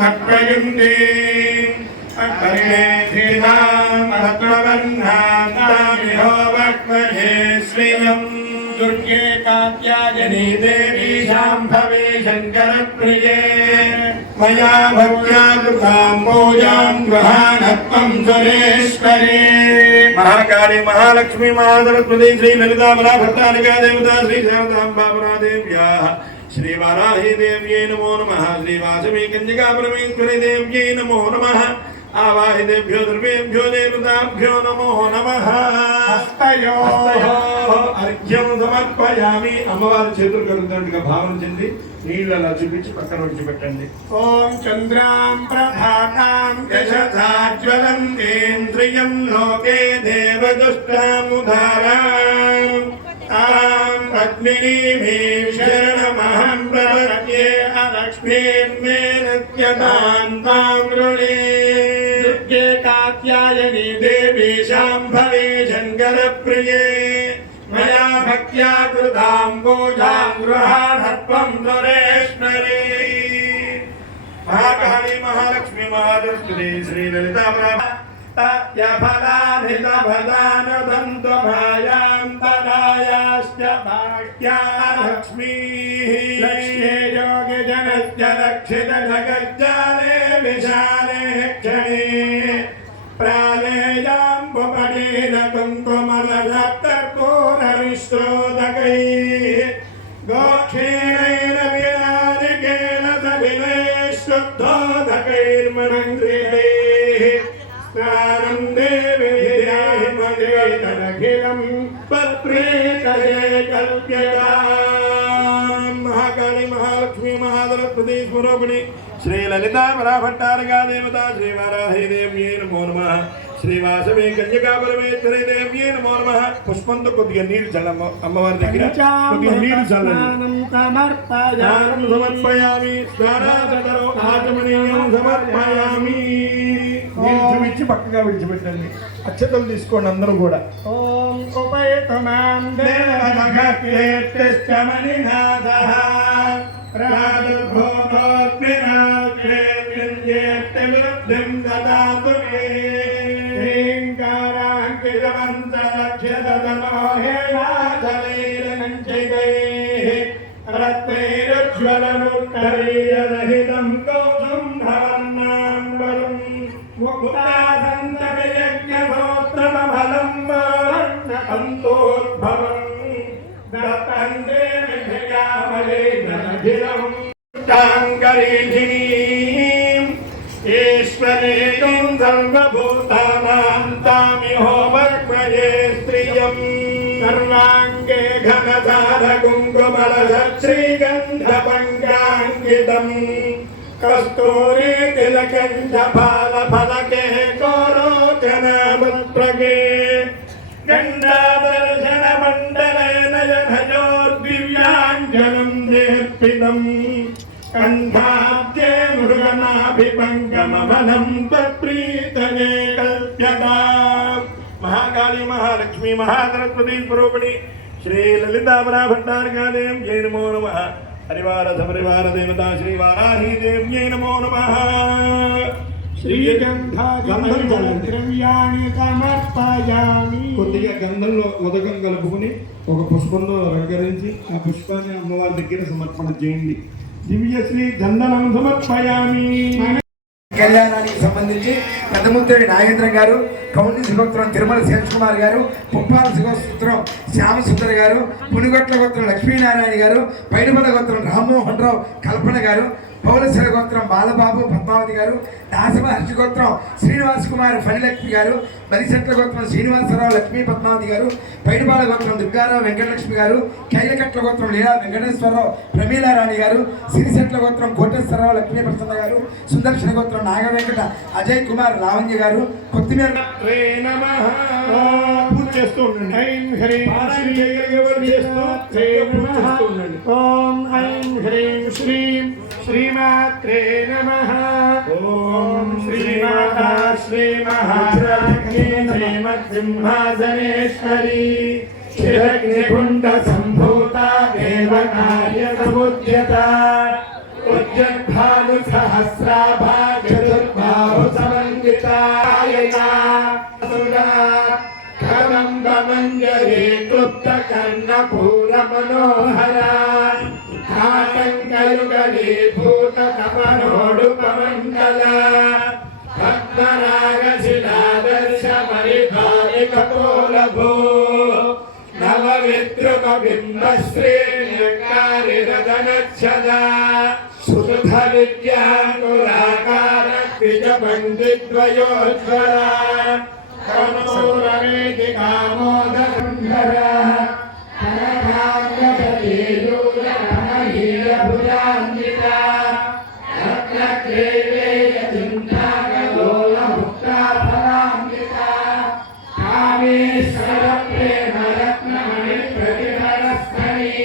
भक्तयुन्दे अकर्णे धीनां भद्रवर्णां तामिहो वक्महे श्रियं दुर्गे कात्यायनी देवी शाम्भवे शङ्करप्रिये मया भक्त्या कृतां पूजां गृहाणत्वं सुरेश्वरी महाकाली महालक्ष्मी महासरस्वती श्री ललिताम्बरा भट्टारिका देवता श्री शारदाम्बा देव्याः श्री वाराही देव्यै नमो नमः श्री वासवी कन्यका परमेश्वरी देव्यै नमो नमः आवाहितेभ्यो सर्वेभ्यो देवताभ्यो नमो नमः अर्घ्यं समर्पयामि అమ్మవారి చేతులు కడుగుతున్నట్టుగా భావన చెంది నీళ్ళు అలా చూపించి పక్కన విడిచిపెట్టండి ఓం చంద్రాం ప్రభాతాం యశసాజ్వలంతేంద్రియం లోకే దేవదుష్టాముదారాం తాం పద్మినీమీం శరణమహం ప్రపద్యే అలక్ష్మీర్మే నిత్యతాం తాం వృణే दुर्गे कात्यायनी देवी शाम्भवी शङ्करप्रिये मया भक्त्या कृतां पूजां गृहाणत्वं सुरेश्वरी महाकाली महालक्ष्मी महासरस्वती श्री ललिताम्बा तत्यफलानितभदानुदन्तभायां तदायाश्च भाग्या लक्ष्मी लक्ष्मी योगिजनस्य रक्षितजगज्जाले विशाले क्षणे प्रालेयाम्बुपटेन कुङ्कुमलसप्तर्पूरविश्रोदकैः गोक्षीणैर विनारिकेण सविनैः शुद्धोदकैर्मन्त्रितैः स्नानं देवीमजेतनखिलं पत्रेतये कल्प्यताम् महाकाली महालक्ष्मी महासरस्वती स्वरूपिणी श्री ललिताम्बरा भट्टारिका देवता श्री वाराही देव्यै नमो नमः श्री वासवी कन्यका परमेश्वरी देव्यै नमो नमः पुष्पंతో కొద్దిగా నీళ్లు చల్లమ్మ అమ్మవారి దగ్గర కొద్దిగా నీళ్లు చల్లండి సమర్పయామి స్నానాదరో ఆచమనీయం సమర్పయామి నీళ్లు చూపించి పక్కగా విడిచిపెట్టండి అక్షతలు తీసుకోండి అందరూ కూడా ఓం ఉపేతమాం దేవమఘకేత్తమనినాదః प्रादुर्भूतोऽग्निनाग्नेऽग्निञ्जेत्तिविरुद्धिं ददातु मे ह्रीङ्काराङ्कितमन्त्रलक्ष्यदमोहेनाचलैरनञ्चितैः रत्नैरुज्ज्वलमुत्तरीयरहितं कौसुम्भवन्नाम्बरं मुक्तासन्तवियज्ञगोत्रमफलं वर्णपन्तोद्भवम् दत्तं देवयामलेनखिलं टाङ्गरीधिनीम् ईश्वरेणुं सर्वभूतानां तामिहो वर्मये स्त्रियं सर्वाङ्गे घनसारकुङ्कुमलश्रीगन्धपङ्काङ्कितं कस्तूरी तिलकञ्चफलफलके गोरोचनामत्प्रगे गण्डादर्शनमण्डलेन जनयोर्दिव्याञ्जनं दीर्पितम् कण्ठाब्जे मृगनाभिपङ्गमबलं तत्प्रीतये कल्प्यताम् महाकाली महालक्ष्मी महासरस्वती स्वरूपिणी श्री ललिताम्बरा भट्टारिका देव्यै नमो नमः हरिवार सपरिवार देवता श्री वाराही देव्यै नमो नमः ద్రవ్యాన్ని సమర్పయామి కొద్దిగా గంధంలో ఉదకం కలుపుకొని ఒక పుష్పంలో రంగరించి ఆ పుష్పాన్ని అమ్మవారి దగ్గర సమర్పణ చేయండి దివ్యశ్రీ చందనం సమర్పయామి కళ్యాణానికి సంబంధించి పెద్దముత్తేడి నాగేంద్ర గారు, కౌండి శ్రీగోత్రం తిరుమల శేష్ కుమార్ గారు, పుప్పాల శ్రీగోత్రం శ్యామసుందర్ గారు, పునిగొట్ల గోత్రం లక్ష్మీనారాయణ గారు, పైడిపల్ల గోత్రం రామ్మోహన్ రావు కల్పన గారు, పౌలశిల గోత్రం బాలబాబు పద్మావతి గారు, దాసమహర్షి గోత్రం శ్రీనివాస్ కుమార్ ఫణిలక్ష్మి గారు, బలిశెట్ల గోత్రం శ్రీనివాసరావు లక్ష్మీ పద్మావతి గారు, పైడిపాల గోత్రం దుర్గారావు వెంకటలక్ష్మి గారు, కైలకట్ల గోత్రం లీలా వెంకటేశ్వరరావు ప్రమీలారాణి గారు, సిరిశెట్ల గోత్రం కోటేశ్వరరావు లక్ష్మీ ప్రసన్న గారు, సుదర్శన గోత్రం నాగవెంకట అజయ్ కుమార్ లావణ్య గారు, కొత్తిమీర పూజ చేస్తూ ఉండండి. ఓం ఐం హ్రీం శ్రీం శ్రీమాత్రే నమః. ఓం శ్రీమాతా శ్రీమహాలక్ష్మీ శ్రీమత్సింహాసనేశ్వరీ చిరగ్నికుండ సంభూత దేవకార్య సముద్యత जग्भानु सहस्राभा चतुर्बाहु समन्वितायना कदम्बमञ्जरी क्लुप्तकर्णपूरमनोहरा आटङ्कयुगली भूतकपरोडुपमण्डला भक्तरागशिलादर्शमरिभारिकपोलभू नवविद्रुमबिम्बश्रीन्यकारिरदनच्छदा सुधविद्याङ्कुराकारद्विजपण्डिद्वयोज्वला कनोरमेति कामोदरन्धरा कनकाङ्गदीरूरमहीरभुजान्विता रत्नक्लेवेयचिन्ताकलोलभुक्ता फलान्विता कामेश्वरप्रेमरत्नमणिप्रतिभरस्तनी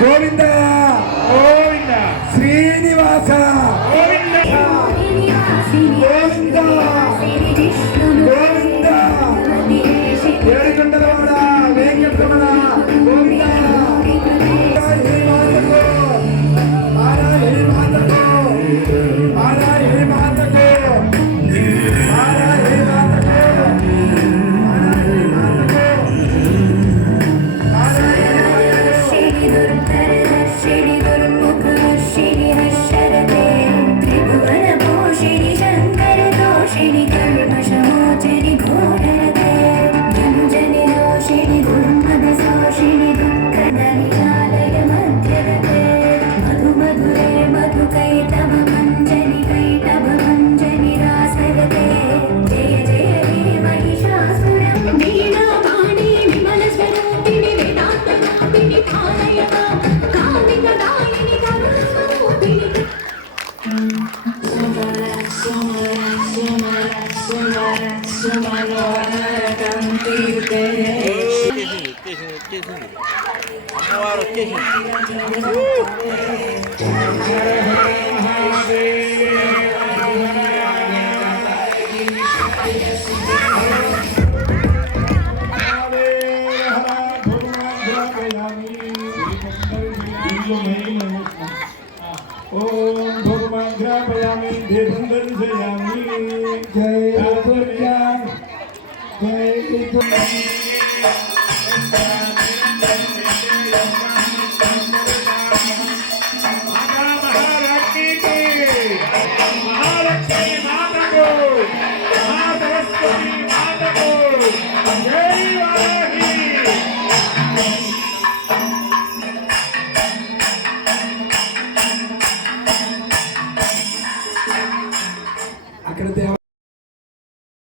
గోవింద గోవింద శ్రీనివాస గోవింద గోవింద గోవింద ఏడుకొండలవాడ వెంకటరమణ గోవింద అమ్మవారు వచ్చేసింది. ओम भगवान ध्यापयामि देवं दर्शयामि जय दुर्गा जय दुर्गा महालक्ष्मी माता को, महासरस्वती माता को, जय